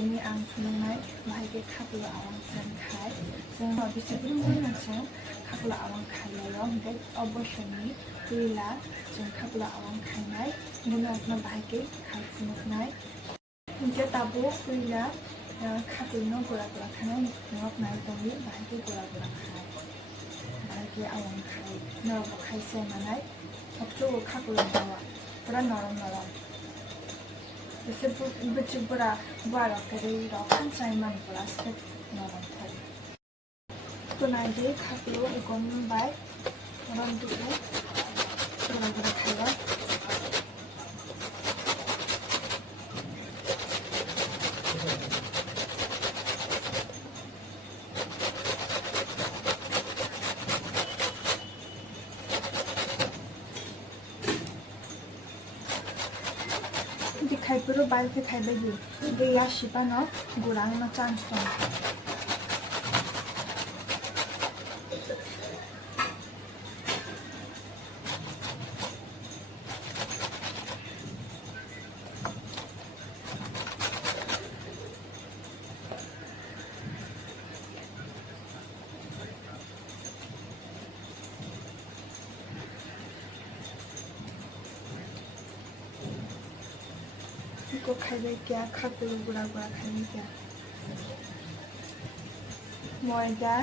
दिनै आं फुदुंनाय बाहायगे खाफुला आवां खाय जों बिसोरबो मोनसे खाफुला आवां खालायाव ओमफ्राय अबसरनि फुला जों खाफुला आवां खायनाय गुनावनो बाहायगे खाय फुदुंनाय ओमफ्राय दाबो फुला खाफुलनो गुरा गुरा खानाय नवाब नायदोंनि बाहायगे गुरा गुरा खाय बाहायगे आवां खाय नवाब खायसे मानाय थकचो खाफुला दावा पूरा नरम नरम बिसोरबोरा बारा करी रखन साइमन पूरा स्टेप नरम थायो बनाइदे खाफुलो इगन बाय नरम दुखु गुरा गुरा खाया खायफोरो बायफे खायबायदि दैया शिबानो गुरांनो चान्स दं इको खाइबाय क्या खाफुल गुरा गुरा खाइबाय क्या मयदा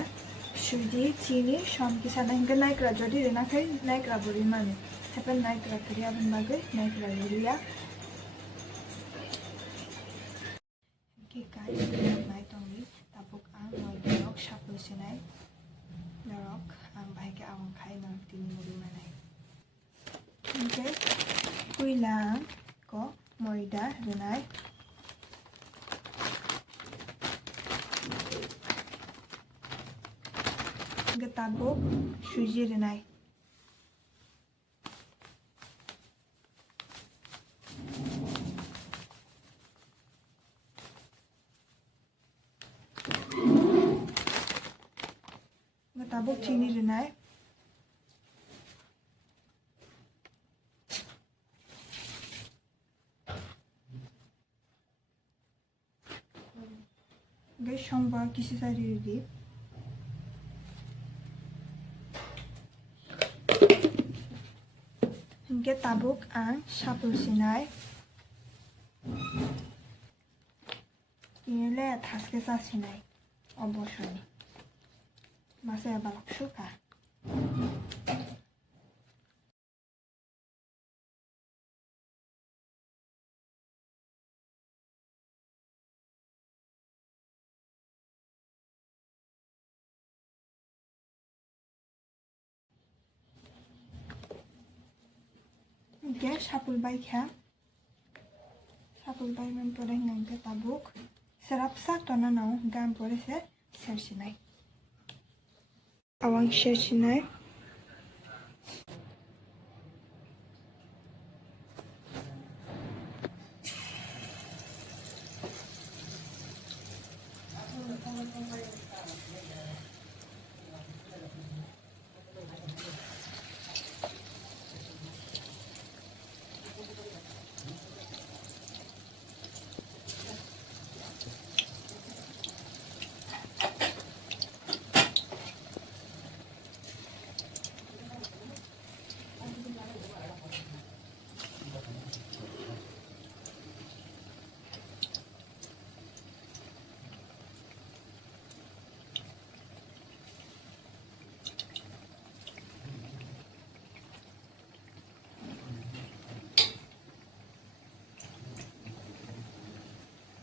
सुजी चीनी समकिसा नाइंगा नाइक्रा जदि रेनाखै नाइक्रा बुरि माने हेपन नाइक्रा करिया बन बागै नाइक्रा रेलिया के गाइस नाइ तंगि ताबुक आं मयदा रक शापुल सेनाय नरक आं बाहायके आवां खाय नरक तिनि मुरि मानाय ओमफ्राय कुइला को मयदा रेनाय tabuk suji renai tabuk chini renai guys somba kisi sari ready hingga tabuk ang sapul sinai ini le taske sa sinai oboshoni masa balak suka Oke, sapul baik ya. Sapul baik memperoleh nangke tabuk. Serap sak tona nau gam pore se sersinai. Awang sersinai.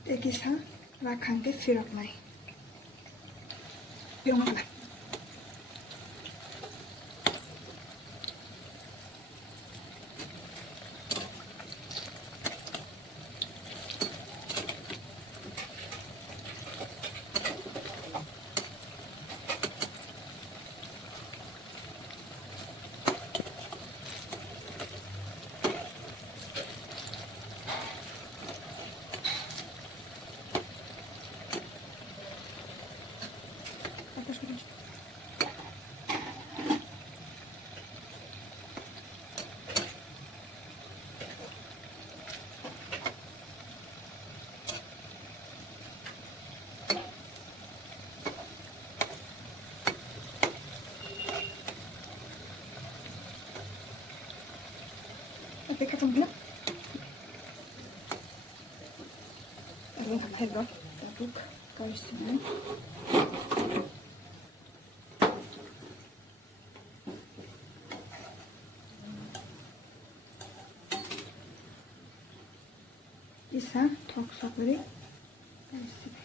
Tekisa rakangke firok nai. Firok mana? Terus देखा 정말? 여기 다 해봐. 나도 가올 수 있는. 이사 턱서그리 가올 수 있는.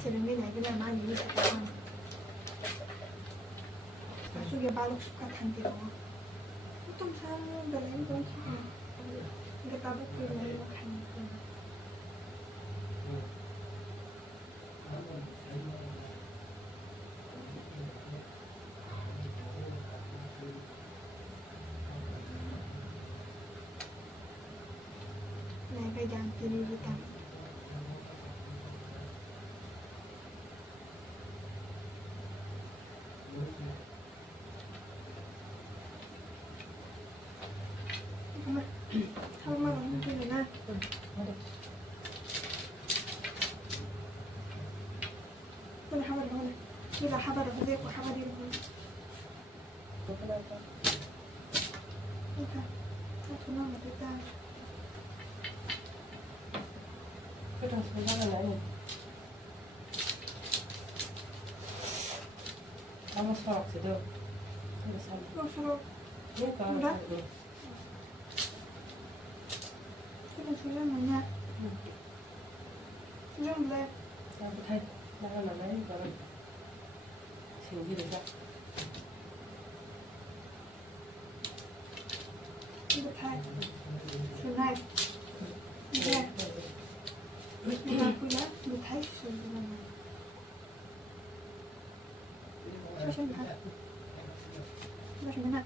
Sering cái này cái là mai mình sẽ ăn. 속에 말국수가 단데요. 보통 사람들은 이런 식으로 이게 따뜻하게 가니까. 내가 양띠를 위다. 잠깐만 너무 힘들구나. 그래 하바리 하네. 내가 하바리 보내고 하바리를 보내. 그러니까 전화가 됐다. 그래서 전화가 나요. 아무 소리 없어도. 서로 그러니까. 그래? 지금 주려면요. 주려면 sao tôi thấy đang là lấy rồi chịu gì được đâu 이거 다 주나이 이게 이거 뭐야? 이거 다 있어 이거는 조심 다 조심 나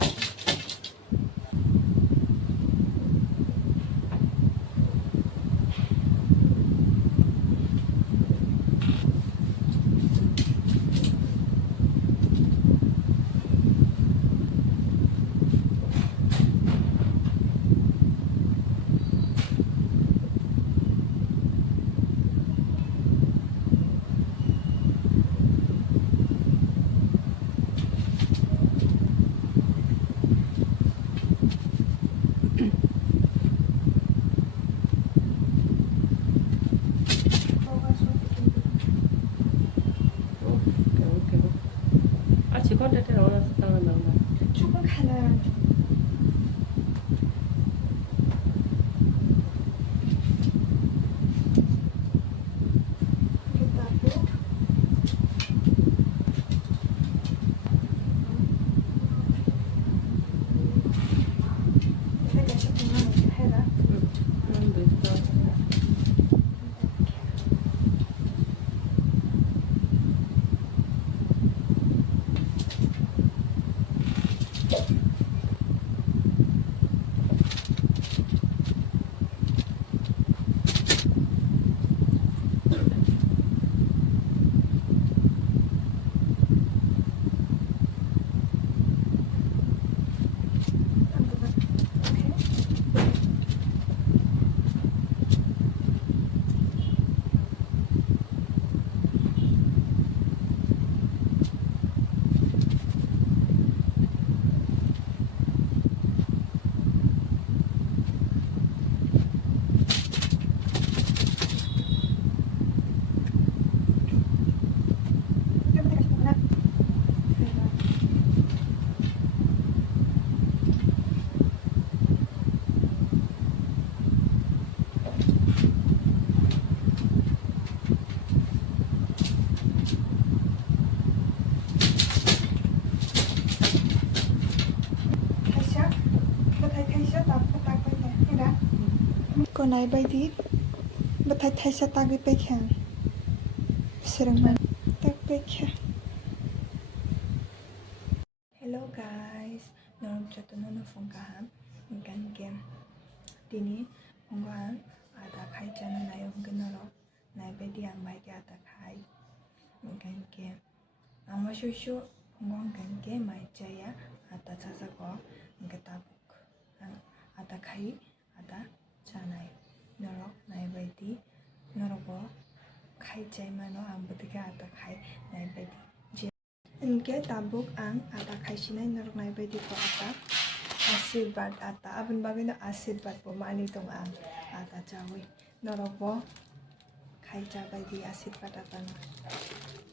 chỉ có cái đó là tao là nào 조금 가는 그랬다고 내가 조금만 이렇게 해라. Con này bay tiếp Batai thaisa tagui pekha. Serangman tag pekha. Hello guys. Norong chatono no phongkaham. Gan game. Dini phongkaham ada khai chana nayo gnoro. Nai bedi ang mai ke ada khai. Gan game. Ama shushu phongkaham gan game mai chaya ada chasa ko gatabuk. Ada khai ada chanai. Norok nai bedi noroko khai chay mano ang bediga ada khai nai bedi. Inke tabuk ang ada khai sinai norok nai bedi ko ada asirbat ada abun bagino asirbat bo mani tong ang ada jawi norok bo khai cha bedi asirbat ada no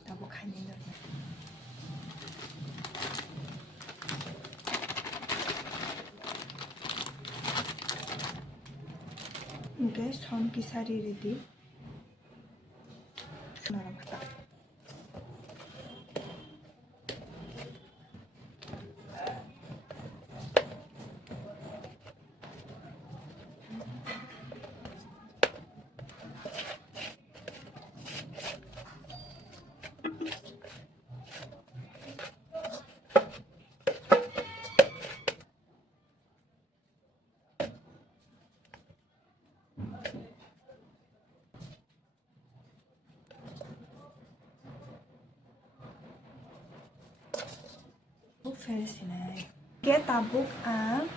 tabuk khai ni norok. Inke son kisari ready. Norok ada. Feresinai. Ke tabuk ang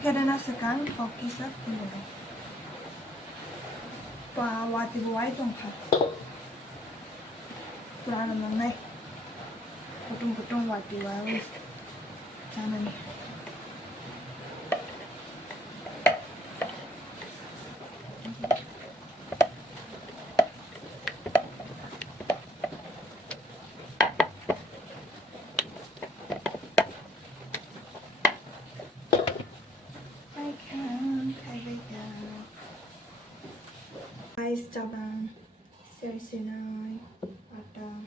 kerana sekang kokisa puluh. Pa wati buai tongkat. Purana mangai. Putung wati buai. Sana ni. Guys, cabang Feresinai ada.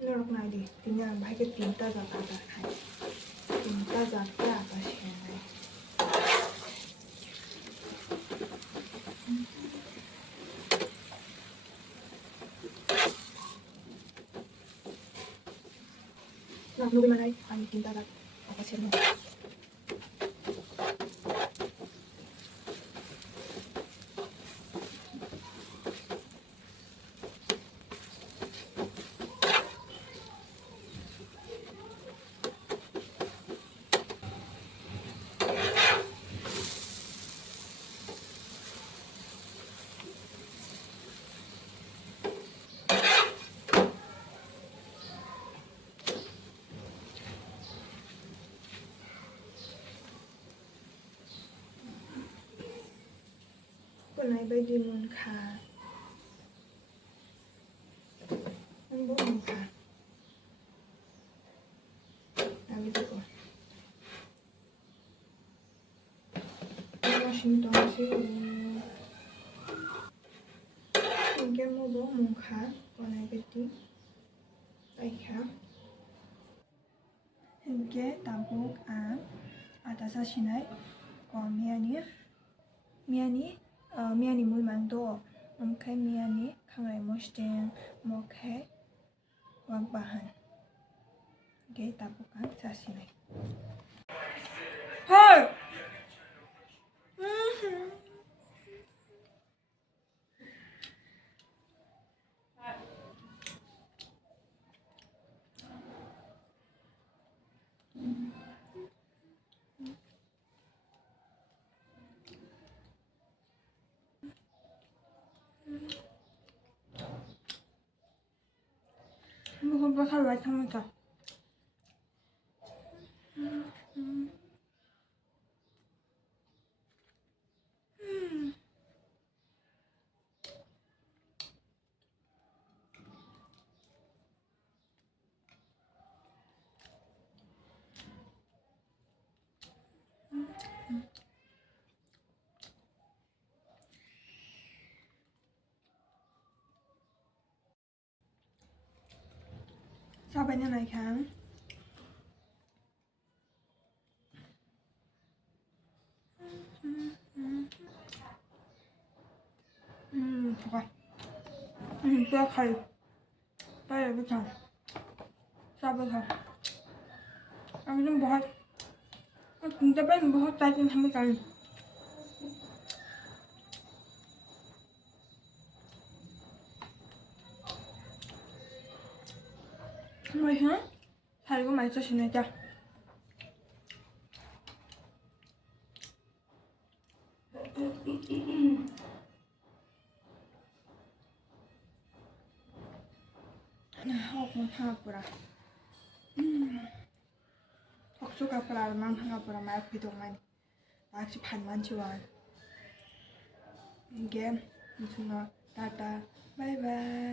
Norok nai di tinggal bahai ke tinta zat ada khai. Tinta zat ke ada shenai. Nah, lu gimana ini? Ani tinta zat apa shenai. Nai bay di mun kha ang bo mun kha abi to ko Washington si ingke mo bo mun kha ko nai bay di tay kha ingke tabuk ang ada sa sinai ko miani mui mang do okai miani khangai mosteng mokai wak bahan ge tabukan sasinai hey Bukan pasal right sama ka. ชอบเป็นยังไงคะ잠깐 뼈 가루 빨리부터 싸면서 아무튼 뭐 진짜 빨리 뭐 짜진 합니다 맛있나? 자 이거 맛있으시네 자 hangatpura oksuga pura man hangatpura ma pidongman akchi phanman chiwan again musunga tata bye bye